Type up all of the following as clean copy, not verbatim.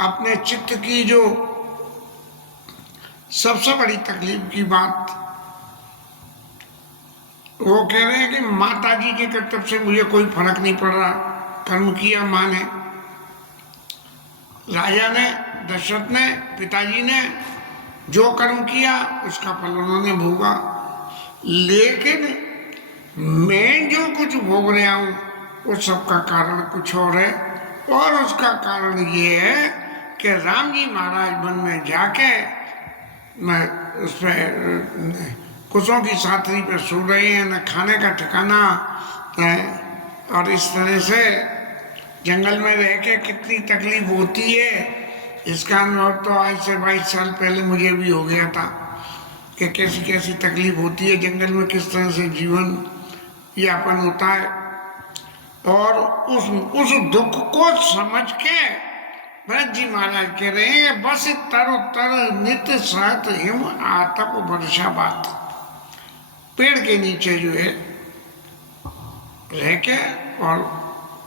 अपने चित्त की जो सबसे बड़ी तकलीफ की बात, वो कह रहे हैं कि माता जी के कर्तव्य से मुझे कोई फर्क नहीं पड़ रहा, कर्म किया माँ ने, राजा ने, दशरथ ने, पिताजी ने जो कर्म किया उसका फल उन्होंने भोगा, लेकिन मैं जो कुछ भोग रहा हूं उस सबका कारण कुछ और है। और उसका कारण ये है कि राम जी महाराज वन में जाके मैं उसमें कुशों की साथरी पे सो रहे हैं, न खाने का ठिकाना है, और इस तरह से जंगल में रह के कितनी तकलीफ होती है इसका अनुभव तो आज से 22 साल पहले मुझे भी हो गया था कि कैसी कैसी तकलीफ होती है जंगल में, किस तरह से जीवन यापन होता है। और उस दुख को समझ के भरत जी महाराज कह रहे हैं, बस तरो तर नित्य सहत हिम आतप वर्षा बात, पेड़ के नीचे जो है रह के और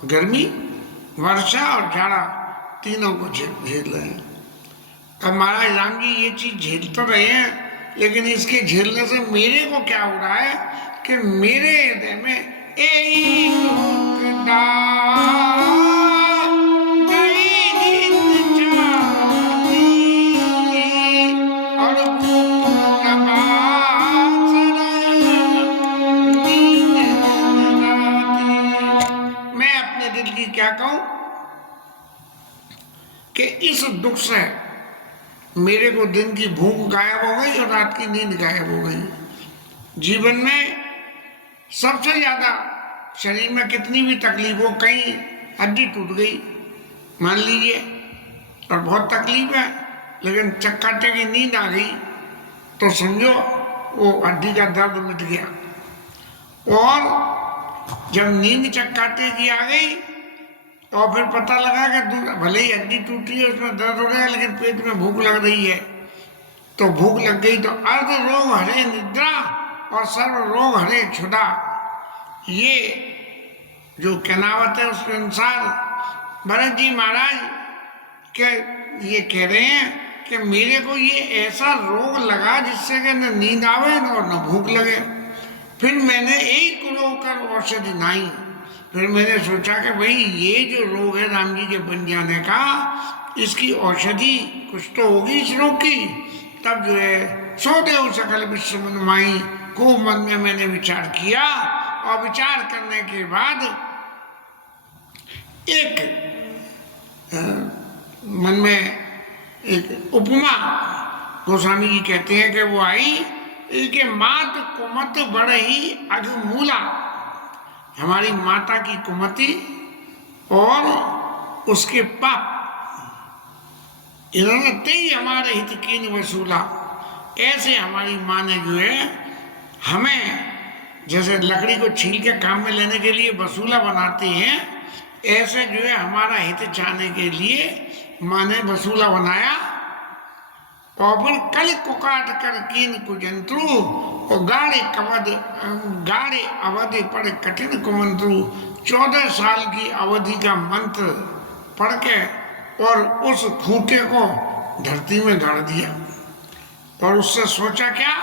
गर्मी, वर्षा और जाड़ा तीनों को झेल रहे हैं। अब महाराज राम जी ये चीज झेल तो रहे हैं, लेकिन इसके झेलने से मेरे को क्या हो रहा है कि मेरे हृदय में मैं अपने दिल की क्या कहूं कि इस दुख से मेरे को दिन की भूख गायब हो गई और रात की नींद गायब हो गई। जीवन में सबसे ज्यादा शरीर में कितनी भी तकलीफ हो, कहीं हड्डी टूट गई मान लीजिए और बहुत तकलीफ है, लेकिन चक्काटे की नींद आ गई तो समझो वो हड्डी का दर्द मिट गया। और जब नींद चक्काटे की आ गई और फिर पता लगा कि भले ही हड्डी टूटी है, उसमें दर्द हो रहा है, लेकिन पेट में भूख लग रही है, तो भूख लग गई तो अर्ध रोग हरे निद्रा और सर्व रोग हरे क्षुधा, ये जो कहनावत है उसके अनुसार भरत जी महाराज के ये कह रहे हैं कि मेरे को ये ऐसा रोग लगा जिससे कि न नींद आवे और न भूख लगे। फिर मैंने एक रोग कर औषधि नहीं, फिर मैंने सोचा कि भाई ये जो रोग है राम जी के बन जाने का, इसकी औषधि कुछ तो होगी इस रोग की। तब जो है सो देव सकल विश्व मन माई को मन में मैंने विचार किया, और विचार करने के बाद एक मन में एक उपमा गोस्वामी जी कहते हैं कि वो आई कि मात कुमत बढ़ी अघमूला, हमारी माता की कुमति और उसके पाप, इन्होंने तेई हमारे हित कीन वसूला। ऐसे हमारी माँ ने जो है हमें जैसे लकड़ी को छील के काम में लेने के लिए वसूला बनाते हैं, ऐसे जो है हमारा हित चाहने के लिए माँ ने वसूला बनाया। और फिर कल कुकाट कर कीन कुजंत्रु और गाड़े अवधि पढ़ कठिन कुमंत्रु, 14 साल की अवधि का मंत्र पढ़ के और उस खूंटे को धरती में गाड़ दिया, और उससे सोचा क्या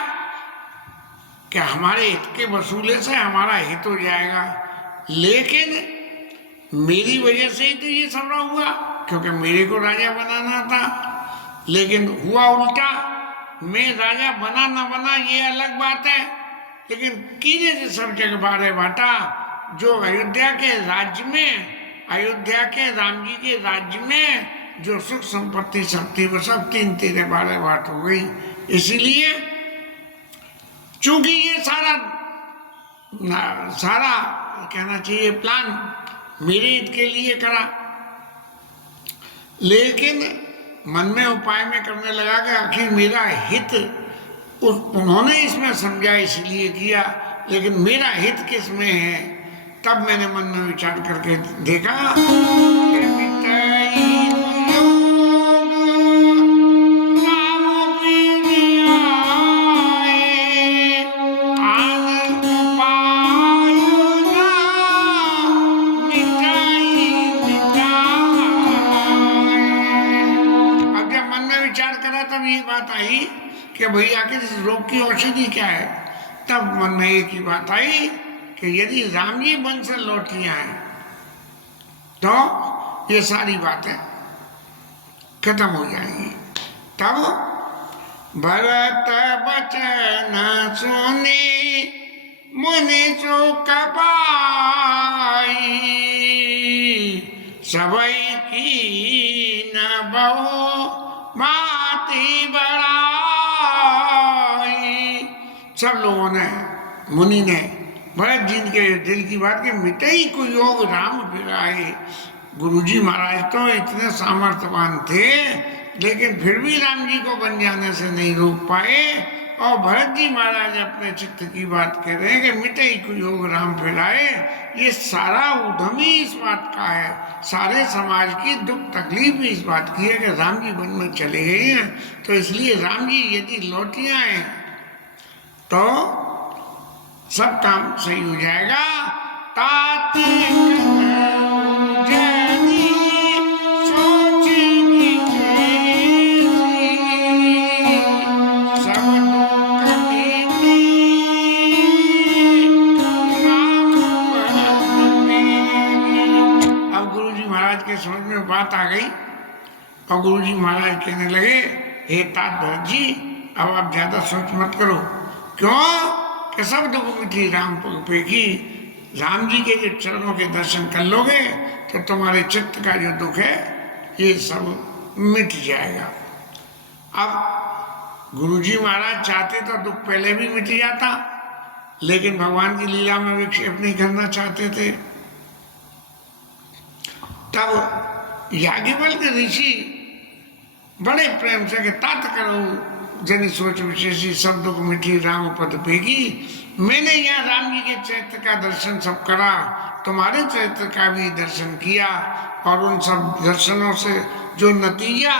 कि हमारे हित के वसूले से हमारा हित हो जाएगा। लेकिन मेरी वजह से ही तो ये सब हुआ, क्योंकि मेरे को राजा बनाना था, लेकिन हुआ उल्टा। मैं राजा बना ना बना ये अलग बात है, लेकिन कीने से सब जगह बारे बाटा। जो अयोध्या के राज्य में, अयोध्या के राम जी के राज्य में जो सुख संपत्ति सब थी, वो सब 3 तेरे बारे बात हो गई। इसीलिए चूंकि ये सारा कहना चाहिए प्लान मेरे हित के लिए करा, लेकिन मन में उपाय में करने लगा कि आखिर मेरा हित उन्होंने इसमें समझा इसलिए किया, लेकिन मेरा हित किस में है। तब मैंने मन में विचार करके देखा बात आई कि भाई आखिर इस रोग की औषधि क्या है, तब मन में एक ही बात आई कि यदि राम जी वन से लौट लिया है तो ये सारी बातें खत्म हो जाएंगी। तब भरत बचन सुनी मुनि सुख पाई, सबई की न बहु माती बढ़ाई। सब लोगों ने, मुनि ने भरत जी के दिल की बात के मिटई को योग राम फिराए। गुरुजी महाराज तो इतने सामर्थ्यवान थे, लेकिन फिर भी राम जी को बन जाने से नहीं रोक पाए। और भरत जी महाराज अपने चित्त की बात कह रहे हैं कि मिटई को योग राम फिराए। ये सारा उद्यम ही इस बात का है, सारे समाज की दुख तकलीफ भी इस बात की है कि राम जी वन में चले गए हैं। तो इसलिए राम जी यदि लौट आए तो सब काम सही हो जाएगा। अब गुरुजी महाराज के समझ में बात आ गई और गुरुजी महाराज कहने लगे, हे तात भरत जी, अब आप ज्यादा सोच मत करो। क्यों? कि सब दुख मिटी राम पे की। राम जी के जो चरणों के दर्शन कर लोगे तो तुम्हारे चित्त का जो दुख है ये सब मिट जाएगा। अब गुरुजी महाराज चाहते तो दुख पहले भी मिट जाता, लेकिन भगवान की लीला में विक्षेप नहीं करना चाहते थे। तब याज्ञवल्क्य ऋषि बड़े प्रेम से के तात करो जनि सोच विशेषी सब दुख मिठी राम पद पेगी। मैंने यहाँ राम जी के चरित्र का दर्शन सब करा, तुम्हारे चरित्र का भी दर्शन किया, और उन सब दर्शनों से जो नतीजा,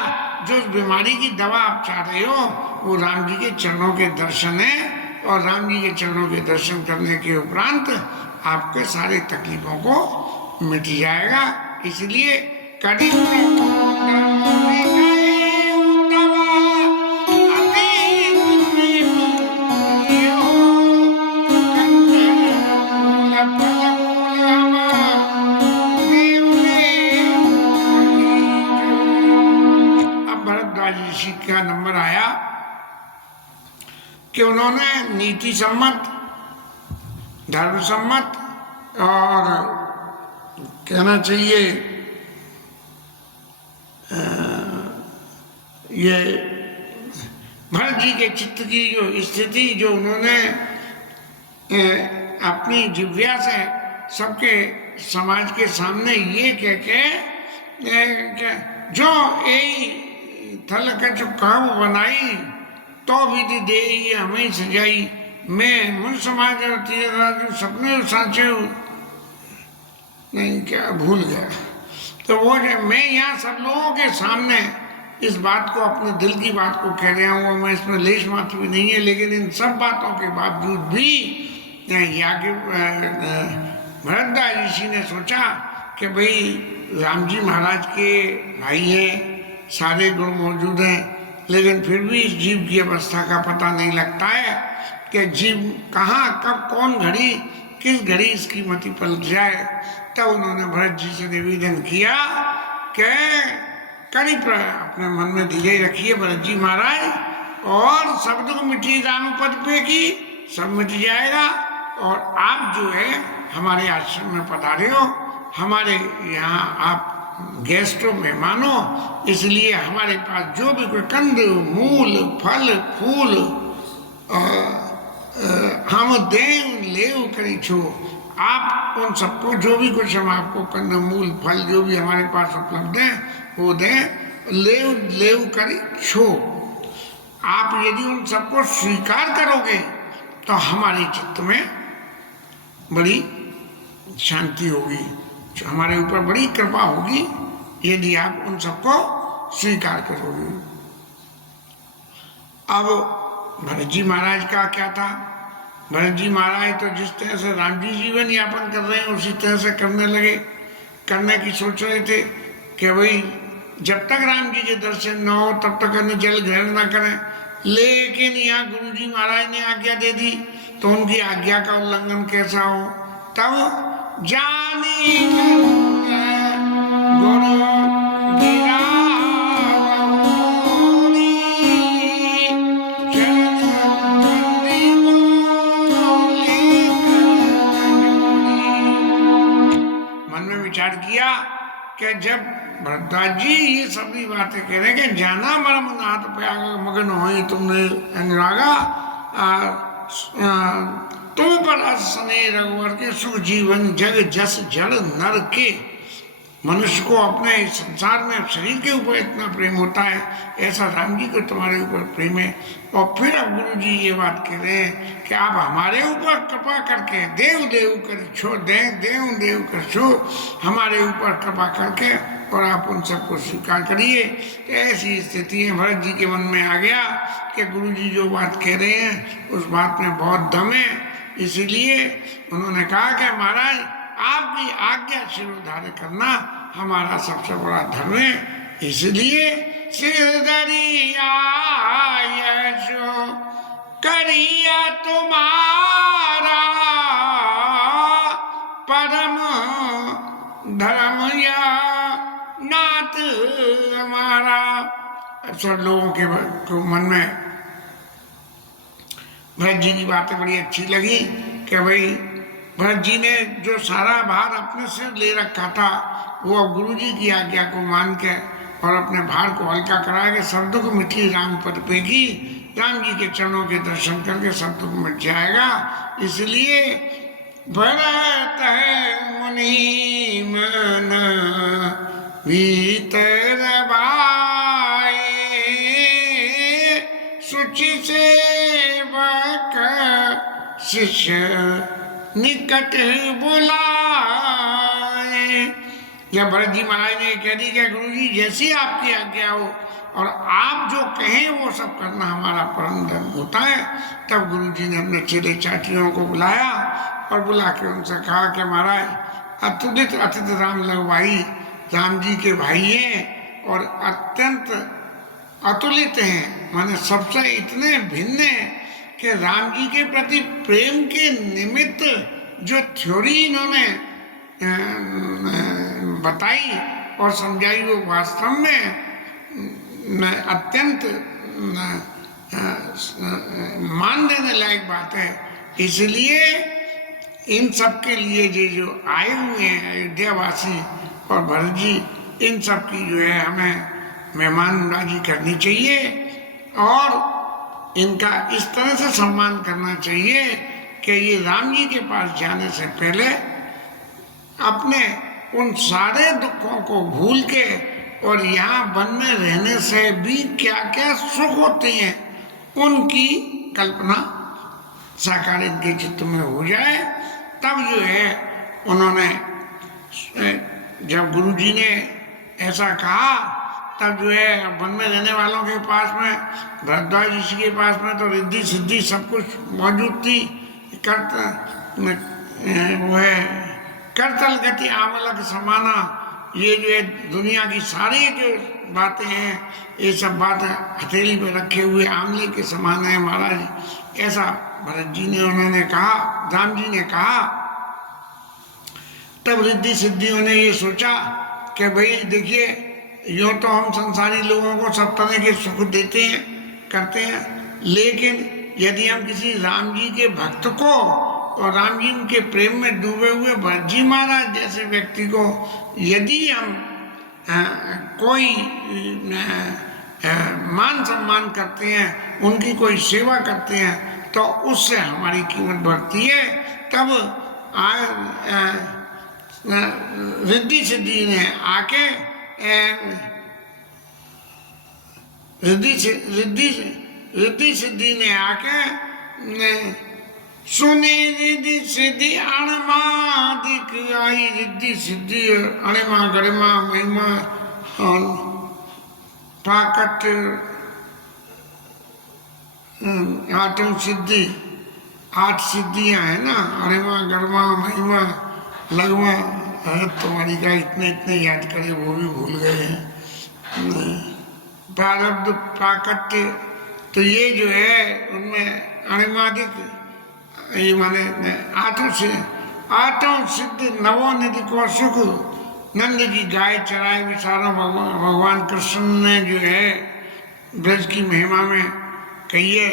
जो बीमारी की दवा आप चाह रहे हो, वो राम जी के चरणों के दर्शन है। और राम जी के चरणों के दर्शन करने के उपरांत आपके सारे तकलीफों को मिट जाएगा। इसलिए कड़ी का नंबर आया कि उन्होंने नीति सम्मत, धर्म सम्मत और कहना चाहिए ये भरत जी के चित्त की जो स्थिति, जो उन्होंने अपनी जिव्या से सबके समाज के सामने ये कह के जो यही थल कछु काम बनाई तो विधि दे ये हमें सजाई। मैं मुन समाज और तीर सपने साचे नहीं, क्या भूल गया। तो वो जो मैं यहाँ सब लोगों के सामने इस बात को, अपने दिल की बात को कह रहा हूँ, मैं इसमें लेश मात्र भी नहीं है, लेकिन इन सब बातों के बावजूद भी भरद्वाज ऋषि ने सोचा कि भाई राम जी महाराज के भाई हैं, सारे गुण मौजूद हैं, लेकिन फिर भी इस जीव की अवस्था का पता नहीं लगता है कि जीव कहाँ कब कौन घड़ी किस घड़ी इसकी मति पलट जाए। तब उन्होंने भरत जी से निवेदन किया कि करीब अपने मन में धीरे रखिए भरत जी महाराज, और सब दुख मिटी राम पद पे की, सब मिट जाएगा। और आप जो है हमारे आश्रम में पधारे हो, हमारे यहाँ आप गेस्टों मेहमानों, इसलिए हमारे पास जो भी कोई कंद मूल फल फूल हम दें ले करी छो। आप उन सबको जो भी कुछ हम आपको कंद मूल फल जो भी हमारे पास उपलब्ध है वो दें, ले करी छो। आप यदि उन सबको स्वीकार करोगे तो हमारे चित्त में बड़ी शांति होगी, हमारे ऊपर बड़ी कृपा होगी यदि आप उन सबको स्वीकार करोगे। अब भरत जी महाराज का क्या था? भरत जी महाराज तो जिस तरह से राम जी जीवन यापन कर रहे हैं उसी तरह से करने लगे, करने की सोच रहे थे कि भाई जब तक राम जी के दर्शन न हो तब तक अन्य जल ग्रहण न करें। लेकिन यहाँ गुरु जी महाराज ने आज्ञा दे दी तो उनकी आज्ञा का उल्लंघन कैसा हो। तब जानी गुरु गिरा विचार किया कि जब भरद्वाज जी ये सभी बातें कह रहे हैं कि जाना मरम नाथ प्याग मगन हो तुमने अनुरागा तुम पर स्नेह रघुवर के सुख जीवन जग जस जड़ नर के। मनुष्य को अपने संसार में शरीर के ऊपर इतना प्रेम होता है, ऐसा राम जी को तुम्हारे ऊपर प्रेम है। और फिर अब गुरु जी ये बात कह रहे हैं कि आप हमारे ऊपर कृपा करके देव देव कर छो देव देव कर छो हमारे ऊपर कृपा करके और आप उन सबको स्वीकार करिए। ऐसी स्थिति है भरत जी के मन में आ गया कि गुरु जी जो बात कह रहे हैं उस बात में बहुत दम है। इसीलिए उन्होंने कहा कि महाराज आपकी आज्ञा शिरोधार्य करना हमारा सबसे बड़ा धर्म है। इसलिए सिरधरी आयशो करिया तुम्हारा परम धर्म या नाथ हमारा। सब लोगों के मन में भरत जी की बातें बड़ी अच्छी लगी कि भाई भरत जी ने जो सारा भार अपने से ले रखा था वो अब गुरु जी की आज्ञा को मान के और अपने भार को हल्का करा के सब दुख मिठी राम पद पे की। राम जी के चरणों के दर्शन करके सब दुख मिट जाएगा। इसलिए भरत है मुनि मन भीतर बाए सुचि सेवक शिष्य निकट बुलाए। जब भरत जी महाराज ने कह दी कि गुरु जी जैसी आपकी आज्ञा हो और आप जो कहें वो सब करना हमारा परम धर्म होता है, तब गुरु जी ने अपने चेले चाटियों को बुलाया और बुला के उनसे कहा कि महाराज अतुलित अतिथ राम लगवाई राम जी के भाई हैं और अत्यंत अतुलित हैं, माने सबसे इतने भिन्न हैं कि राम जी के प्रति प्रेम के निमित्त जो थ्योरी इन्होंने बताई और समझाई वो वास्तव में अत्यंत मान देने लायक बात है। इसलिए इन सब के लिए जो आए हुए हैं अयोध्यावासी और भरत जी, इन सब की जो है हमें मेहमानबाजी करनी चाहिए और इनका इस तरह से सम्मान करना चाहिए कि ये राम जी के पास जाने से पहले अपने उन सारे दुखों को भूल के और यहाँ वन में रहने से भी क्या क्या सुख होते हैं उनकी कल्पना साकार इनके चित्त में हो जाए। तब जो है उन्होंने जब गुरु जी ने ऐसा कहा तब जो है वन में रहने वालों के पास में भरद्वाज ऋषि के पास में तो रिद्धि सिद्धि सब कुछ मौजूद थी। वो है करतल गति आमलक समाना, ये जो है दुनिया की सारी जो बातें हैं ये सब बातें हथेली पे रखे हुए आमले के समान है महाराज। ऐसा भरत जी ने उन्होंने कहा, राम जी ने कहा। तब रिद्धि सिद्धियों ने ये सोचा कि भाई देखिए यूँ तो हम संसारी लोगों को सब तरह के सुख देते हैं करते हैं, लेकिन यदि हम किसी राम जी के भक्त को और राम जी उनके प्रेम में डूबे हुए भरत जी महाराज जैसे व्यक्ति को यदि हम कोई मान सम्मान करते हैं, उनकी कोई सेवा करते हैं तो उससे हमारी कीमत बढ़ती है। तब रिद्धि सिद्धि ने आके रिद्धि सिद्धि ने आके सुने रिद्धि सिद्धि अणमादिक आई। रिद्धि सिद्धि अणिमा गरिमा महिमा और ताकत आठों सिद्धि, 8 सिद्धियां है ना, अणिमा गरिमा महिमा लगवा। तुम्हारी का इतने इतने याद करे वो भी भूल गए हैं। प्रारब्ध प्राकट्य, तो ये जो है उनमें अणिमादिक, ये माने आठों सिद्ध नवों निधि को सुख नंद की गाय चराए विचारों भगवान कृष्ण ने जो है ब्रज की महिमा में कही है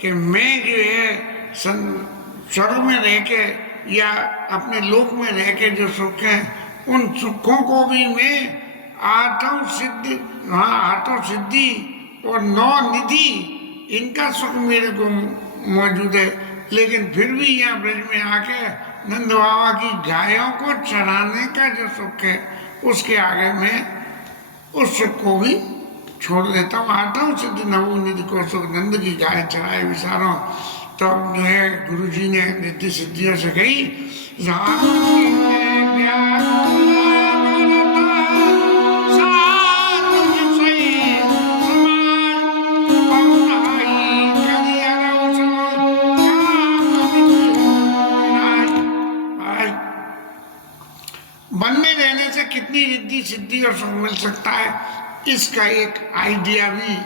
कि मैं जो है स्वर्ग में रह के या अपने लोक में रह के जो सुख है उन सुखों को भी मैं आठों सिद्धि और 9 निधि इनका सुख मेरे को मौजूद है, लेकिन फिर भी यहाँ ब्रज में आके नंद बाबा की गायों को चराने का जो सुख है उसके आगे मैं उस सुख को भी छोड़ देता हूँ। आठों सिद्धि नवो निधि को सुख नंद की गाय चराए विचारों। तो जो है गुरु जी ने नित्य सिद्धियों से कही वन में रहने से कितनी रिद्धि सिद्धि और सुख मिल सकता है, इसका एक आइडिया भी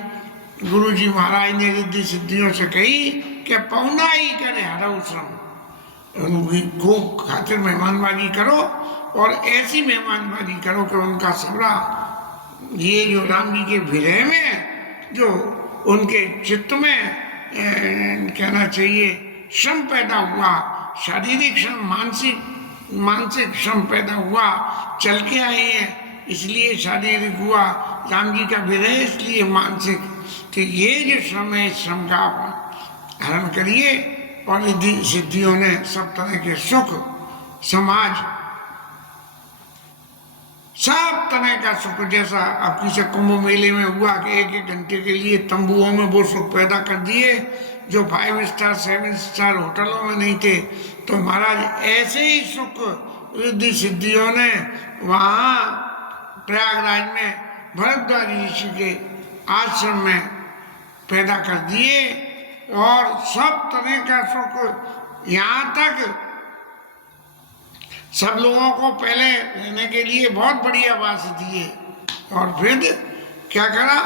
गुरुजी महाराज ने रिद्धि सिद्धियों से कही कि पौना ही करे हरऊ श्रम, खूब खातिर मेहमानबाजी करो और ऐसी मेहमानबाजी करो कि उनका सबरा ये जो राम जी के विरह में जो उनके चित्त में कहना चाहिए श्रम पैदा हुआ, शारीरिक श्रम, मानसिक श्रम पैदा हुआ, चल के आए हैं इसलिए शारीरिक हुआ, राम जी का विरह इसलिए मानसिक, तो ये जो श्रम है इस श्रम का हरण करिए और रिद्धि सिद्धियों ने सब तरह के सुख, समाज, सब तरह का सुख, जैसा अब किसी कुंभ मेले में हुआ कि 1-1 घंटे के लिए तंबुओं में वो सुख पैदा कर दिए जो 5 स्टार 7 स्टार होटलों में नहीं थे। तो महाराज ऐसे ही सुख रिद्धि सिद्धियों ने वहाँ प्रयागराज में भरद्वाज ऋषि के आश्रम में पैदा कर दिए और सब तरह का सुख, यहाँ तक सब लोगों को पहले रहने के लिए बहुत बड़ी आवास दिए और फिर क्या करा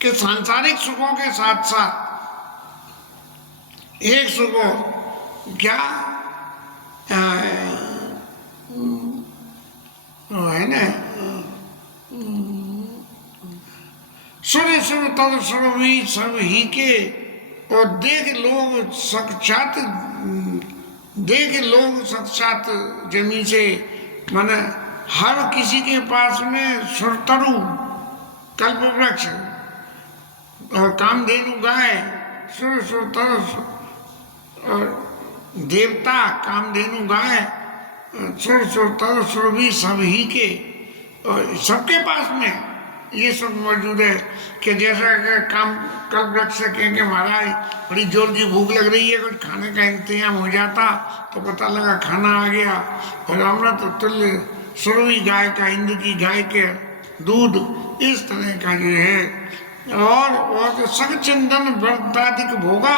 कि सांसारिक सुखों के साथ साथ एक सुख क्या है ना, सुर सुर तद सुरवी सब ही के, और देख लोग साक्षात जमी से, माने हर किसी के पास में सुरतरु कल्प वृक्ष और कामधेनु गाय, सुर और देवता कामधेनु गाय, सुर भी सब ही के, और सबके पास में ये सब मौजूद है कि जैसा कि कल्प वृक्ष से कहेंगे महाराज बड़ी जोर की भूख लग रही है, कुछ खाने का इंतजाम हो जाता तो पता लगा खाना आ गया, और अमृत तुल्य सुरवी गाय का, इंद्र की गाय के दूध, इस तरह का जो है। और जो सग चंदन व्रताधिक भोगा,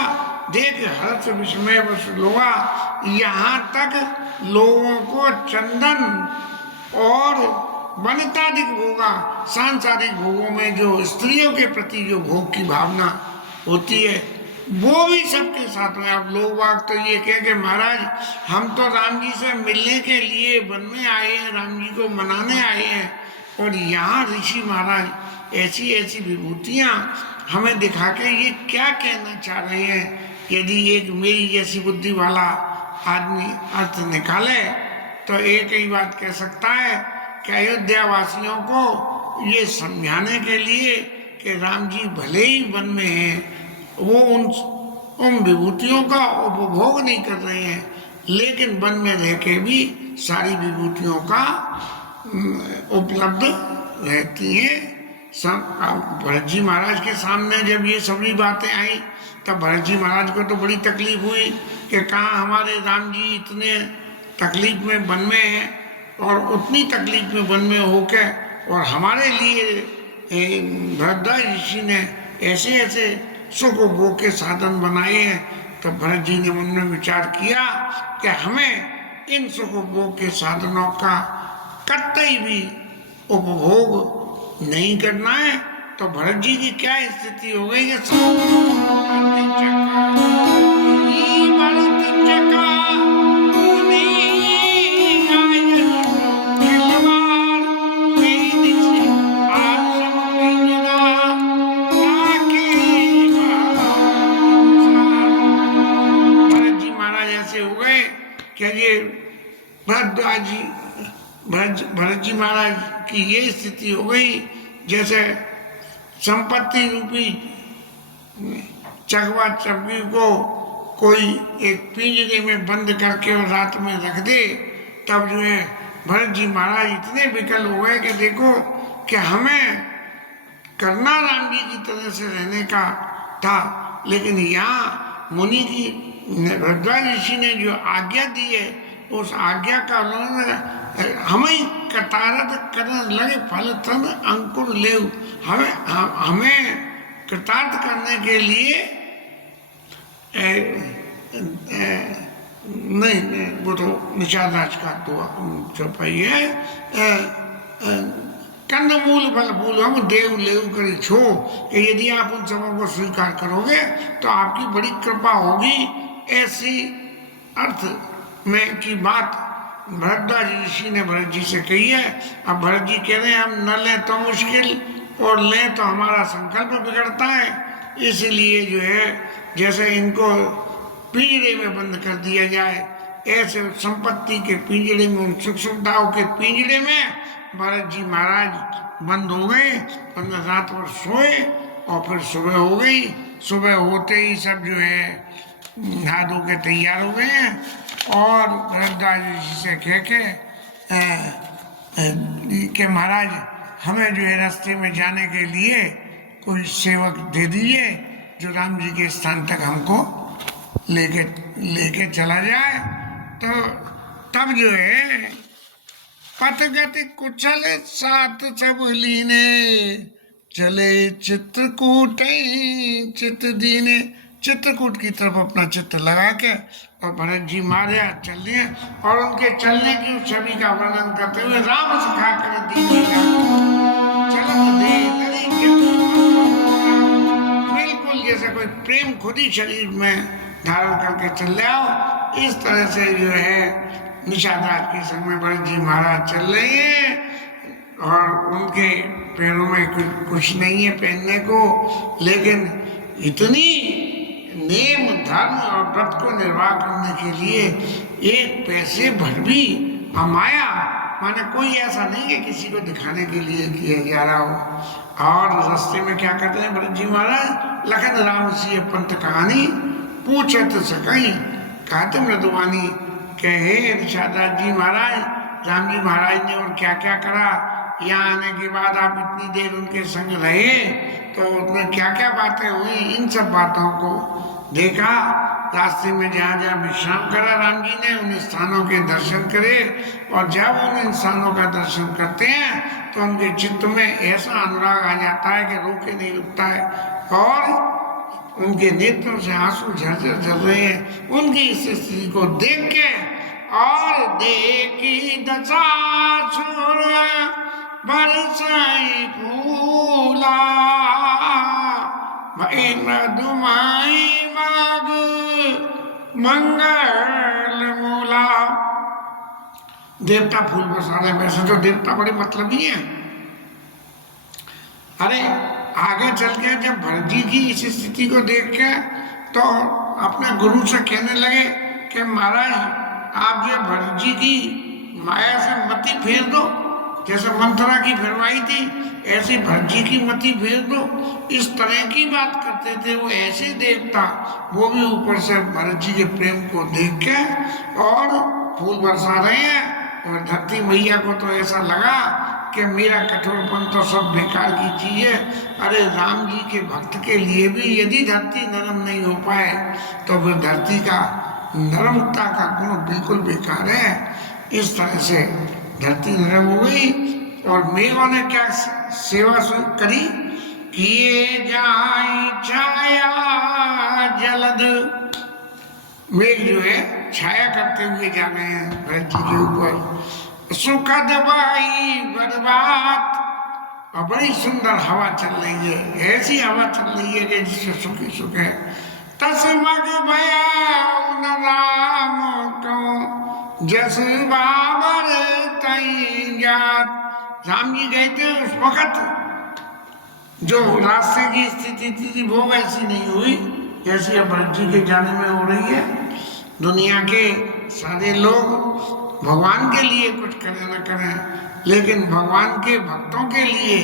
देख हर्ष विस्मय बस लोगा, यहाँ तक लोगों को चंदन और वनिताधिक भोगा, सांसारिक भोगों में जो स्त्रियों के प्रति जो भोग की भावना होती है वो भी सबके साथ में। अब लोग बाग तो ये कह के महाराज हम तो राम जी से मिलने के लिए वन में आए हैं, राम जी को मनाने आए हैं, और यहाँ ऋषि महाराज ऐसी ऐसी विभूतियाँ हमें दिखा के ये क्या कहना चाह रहे हैं। यदि एक मेरी जैसी बुद्धि वाला आदमी अर्थ निकाले तो एक ही बात कह सकता है कि अयोध्या वासियों को ये समझाने के लिए कि राम जी भले ही वन में हैं, वो उन विभूतियों का उपभोग नहीं कर रहे हैं, लेकिन वन में रह के भी सारी विभूतियों का उपलब्ध रहती हैं। सब भरत जी महाराज के सामने जब ये सभी बातें आई तब भरत जी महाराज को तो बड़ी तकलीफ हुई कि कहाँ हमारे राम जी इतने तकलीफ में वन में हैं, और उतनी तकलीफ में वन में होकर और हमारे लिए भरद्वाज ऋषि ने ऐसे ऐसे सुख भोग के साधन बनाए हैं। तो भरत जी ने मन में विचार किया कि हमें इन सुख भोग के साधनों का कतई भी उपभोग नहीं करना है, तो भरत जी की क्या स्थिति हो गई कि भरत जी महाराज ऐसे हो गए कि ये भरद्वाज जी भरत जी महाराज की ये स्थिति हो गई जैसे संपत्ति रूपी चकवा चबगी को कोई एक पिंजरे में बंद करके और रात में रख दे। तब जो है भरत जी महाराज इतने विकल हो गए कि देखो कि हमें करना राम जी की तरह से रहने का था, लेकिन यहाँ मुनि की भरद्वाज ऋषि ने जो आज्ञा दी है उस आज्ञा का उन्होंने हमें कतारत करने लगे, फल तन अंकुर ले हमें कृतार्थ करने के लिए नहीं वो तो निषाद राज का तो चौपाई है कंदमूल फल फूल हम देव लेव करी छो कि यदि आप उन सबों को स्वीकार करोगे तो आपकी बड़ी कृपा होगी। ऐसी अर्थ में की बात भरद्वाज ऋषि ने भरत जी से कही है। अब भरत जी कह रहे हैं हम न लें तो मुश्किल और लें तो हमारा संकल्प बिगड़ता है, इसलिए जो है जैसे इनको पिंजरे में बंद कर दिया जाए, ऐसे संपत्ति के पिंजरे में, उन सुख सुविधाओं के पिंजरे में भरत जी महाराज बंद हो गए और रात भर सोए और फिर सुबह हो गई। सुबह होते ही सब जो है नहा धो के तैयार हो गए हैं और भरद्वाज ऋषि से कह के महाराज हमें जो है रास्ते में जाने के लिए कोई सेवक दे दीजिए जो राम जी के स्थान तक हमको लेके चला जाए। तो तब जो है पथगति कुचल सात सब लीने चले चित्रकूट चित्त दीने। चित्रकूट की तरफ अपना चित्त लगा के और भरत जी मार्या चल दिए और उनके चलने की छवि का वर्णन करते हुए राम सिखा कर दीजिएगा चलन दे बिल्कुल जैसे कोई प्रेम खुद ही शरीर में धारण करके चल आओ। इस तरह से जो है निषाद राज के संग में भरत जी महाराज चल रहे हैं और उनके पैरों में कुछ नहीं है पहनने को, लेकिन इतनी नेम धर्म और व्रत को निर्वाह करने के लिए एक पैसे भर भी अमाया माने कोई ऐसा नहीं है किसी को दिखाने के लिए किया जा रहा हो। और रास्ते में क्या करते हैं भरत जी महाराज, लखन राम सी पंत कहानी पूछत सकई कहते मृदुवानी कहे निषाद जी महाराज राम जी महाराज ने और क्या क्या करा, यहाँ आने के बाद आप इतनी देर उनके संग रहे तो उसमें क्या क्या बातें हुई, इन सब बातों को देखा। रास्ते में जहाँ जहाँ विश्राम करा राम जी ने उन स्थानों के दर्शन करे और जब उन स्थानों का दर्शन करते हैं तो उनके चित्त में ऐसा अनुराग आ जाता है कि रोके नहीं रुकता है और उनके नेत्रों से आंसू झरझर झर रहे हैं उनकी इस स्थिति को देख के। और देखी दशा छोड़ बरसाई फूला भाई मधुमाई माग मंगल मूला। देवता फूल बरसा रहे, वैसे तो देवता बड़े मतलब ही है। अरे आगे चल के जब भरत जी की इस स्थिति को देख के तो अपने गुरु से कहने लगे कि महाराज आप जो भरत जी की माया से मति फेर दो, जैसे मंथरा की फिरवाई थी ऐसे भरत जी की मति फेर दो। इस तरह की बात करते थे वो ऐसे देवता, वो भी ऊपर से भरत जी के प्रेम को देख के और फूल बरसा रहे हैं। और धरती मैया को तो ऐसा लगा कि मेरा कठोरपन तो सब बेकार की चीज है। अरे राम जी के भक्त के लिए भी यदि धरती नरम नहीं हो पाए तो फिर धरती का नरमता का गुण बिल्कुल बेकार है। इस तरह से धरती नरम हो गई और मेघों ने क्या सेवा करी, किए जाई छाया जलद। मेघ जो है छाया करते हुए जा रहे हैं भरत जी के ऊपर। सुखद भाई बर्बाद। और बड़ी सुंदर हवा चल रही है, ऐसी हवा चल रही है कि जिससे सुख ही सुख है। तस्मग भया उन राम को जस बाबर तई जात। राम जी गए थे उस वक्त, जो रास्ते की स्थिति थी वो वैसी नहीं हुई जैसी अब भरत जी के जाने में हो रही है। दुनिया के सारे लोग भगवान के लिए कुछ करें न करें, लेकिन भगवान के भक्तों के लिए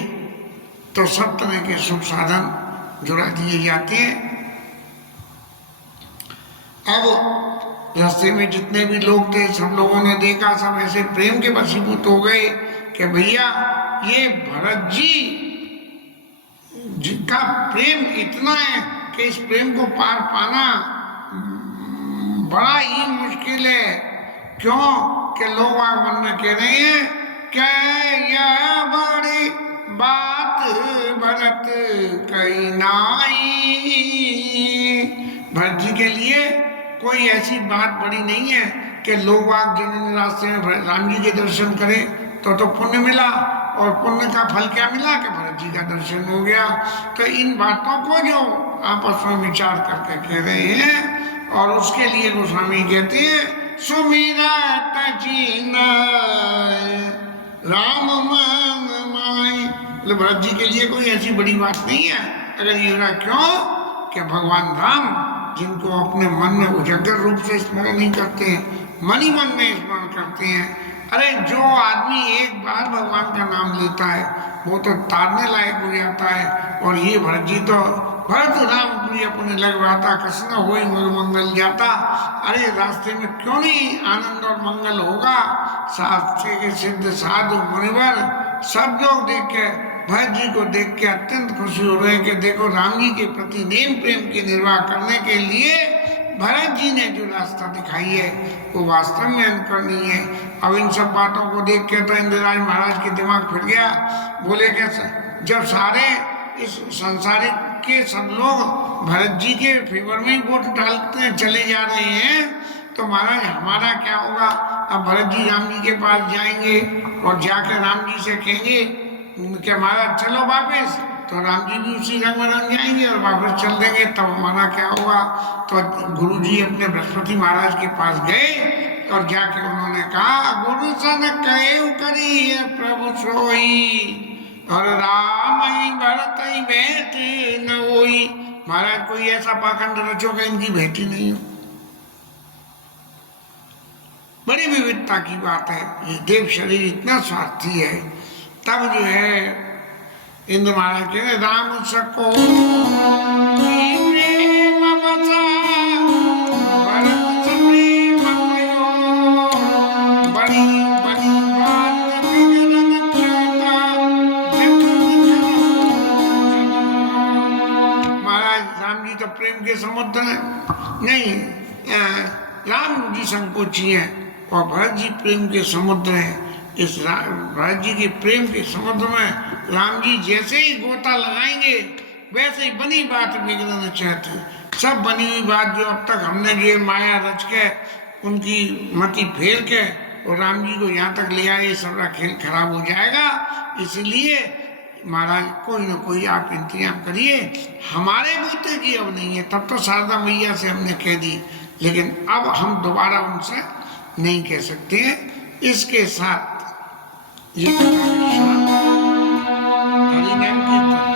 तो सब तरह के सुख साधन जुड़ा दिए जाते हैं। अब रास्ते में जितने भी लोग थे सब लोगों ने देखा, सब ऐसे प्रेम के वशीभूत हो गए कि भैया ये भरत जी जिनका प्रेम इतना है कि इस प्रेम को पार पाना बड़ा ही मुश्किल है। क्यों कि लोग मन में कह रहे हैं कि यह बड़ी बात भरत कही नाई। भरत जी के लिए कोई ऐसी बात बड़ी नहीं है कि लोग आग जिन्होंने रास्ते में राम जी के दर्शन करें तो पुण्य मिला, और पुण्य का फल क्या मिला कि भरत जी का दर्शन हो गया। तो इन बातों को जो आपस में विचार करके कह रहे हैं, और उसके लिए गोस्वामी कहते हैं सुमीरा तजीना राम मन माई। मतलब भरत जी के लिए कोई ऐसी बड़ी बात नहीं है। अगर ये रहा क्यों कि भगवान राम जिनको अपने मन में उजागर रूप से स्मरण नहीं करते हैं, मन ही मन में स्मरण करते हैं। अरे जो आदमी एक बार भगवान का नाम लेता है वो तो तारने लायक हो जाता है। और ये भरत जी तो भरत राम प्रिय अपने लगवाता कृष्ण हो मंगल जाता। अरे रास्ते में क्यों नहीं आनंद और मंगल होगा। शास्त्र के सिद्ध साधु मुनिवर सब लोग देख के भरत जी को देख के अत्यंत खुशी हो रहे हैं कि देखो राम जी के प्रति नेम प्रेम की निर्वाह करने के लिए भरत जी ने जो रास्ता दिखाई है वो वास्तव में अनुकरणीय है। अब इन सब बातों को देख के तो इंद्रराज महाराज के दिमाग फिर गया। बोले कि जब सारे इस संसारिक के सब लोग भरत जी के फेवर में ही वोट डालते चले जा रहे हैं तो महाराज हमारा क्या होगा। अब भरत जी राम जी के पास जाएंगे और जाकर राम जी से कहेंगे कि महाराज चलो वापस, तो राम जी भी उसी रंग में रंग जाएंगे और वापस चल देंगे, तब हमारा क्या होगा। तो गुरु जी अपने बृहस्पति महाराज के पास गए और जाके उन्होंने कहा गुरु सन कहे करी प्रभु सोई और राम ही भरत ही भेंट न होई। महाराज कोई ऐसा पाखंड रचोगे इनकी भेंट ही नहीं हो। बड़ी विविधता की बात है। ये देव शरीर इतना स्वार्थी है। तब जो है इंद्र महाराज के राम सको प्रेम बसा भरत प्रेम भयो बड़ी बड़ी बात बिगड़न चाहता। महाराज राम जी तो प्रेम के समुद्र है नहीं, राम जी संकोची है और भरत जी प्रेम के समुद्र है। इस भरत जी के प्रेम के समुद्र में राम जी जैसे ही गोता लगाएंगे वैसे ही बनी बात बिगड़ना चाहते। सब बनी हुई बात जो अब तक हमने ये माया रच के उनकी मति फेर के और राम जी को यहाँ तक ले आए, सबका खेल खराब हो जाएगा। इसलिए महाराज कोई ना कोई आप इंतजाम करिए। हमारे बूते की अब नहीं है, तब तो शारदा मैया से हमने कह दी, लेकिन अब हम दोबारा उनसे नहीं कह सकते हैं। इसके साथ ये हरिनाम कीर्तन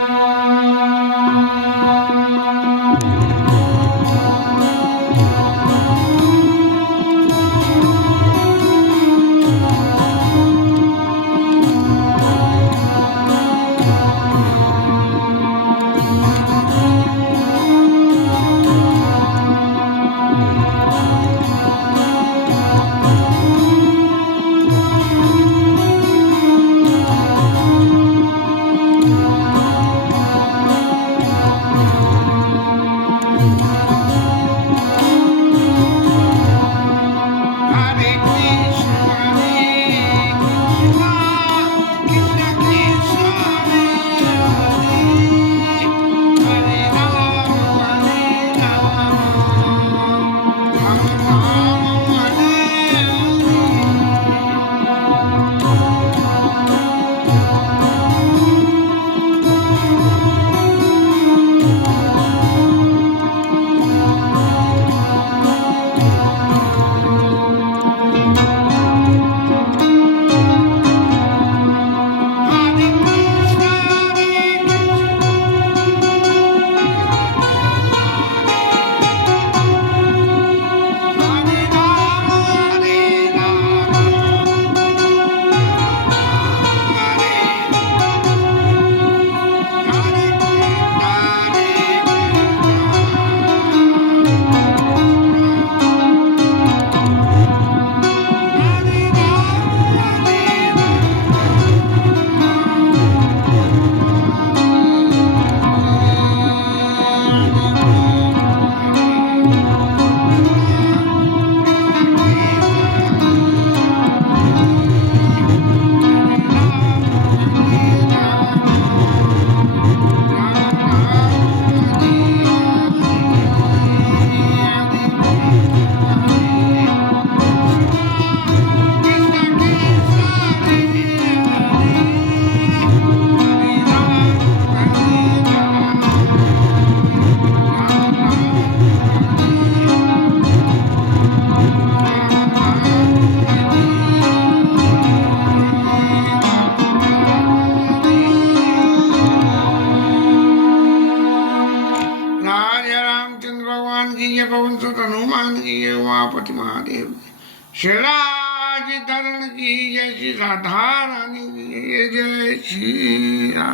हनुमान की जय, उमापति महादेव की। श्रीराज धरण की जय, श्री राधा रानी की जय, जय श्री राम।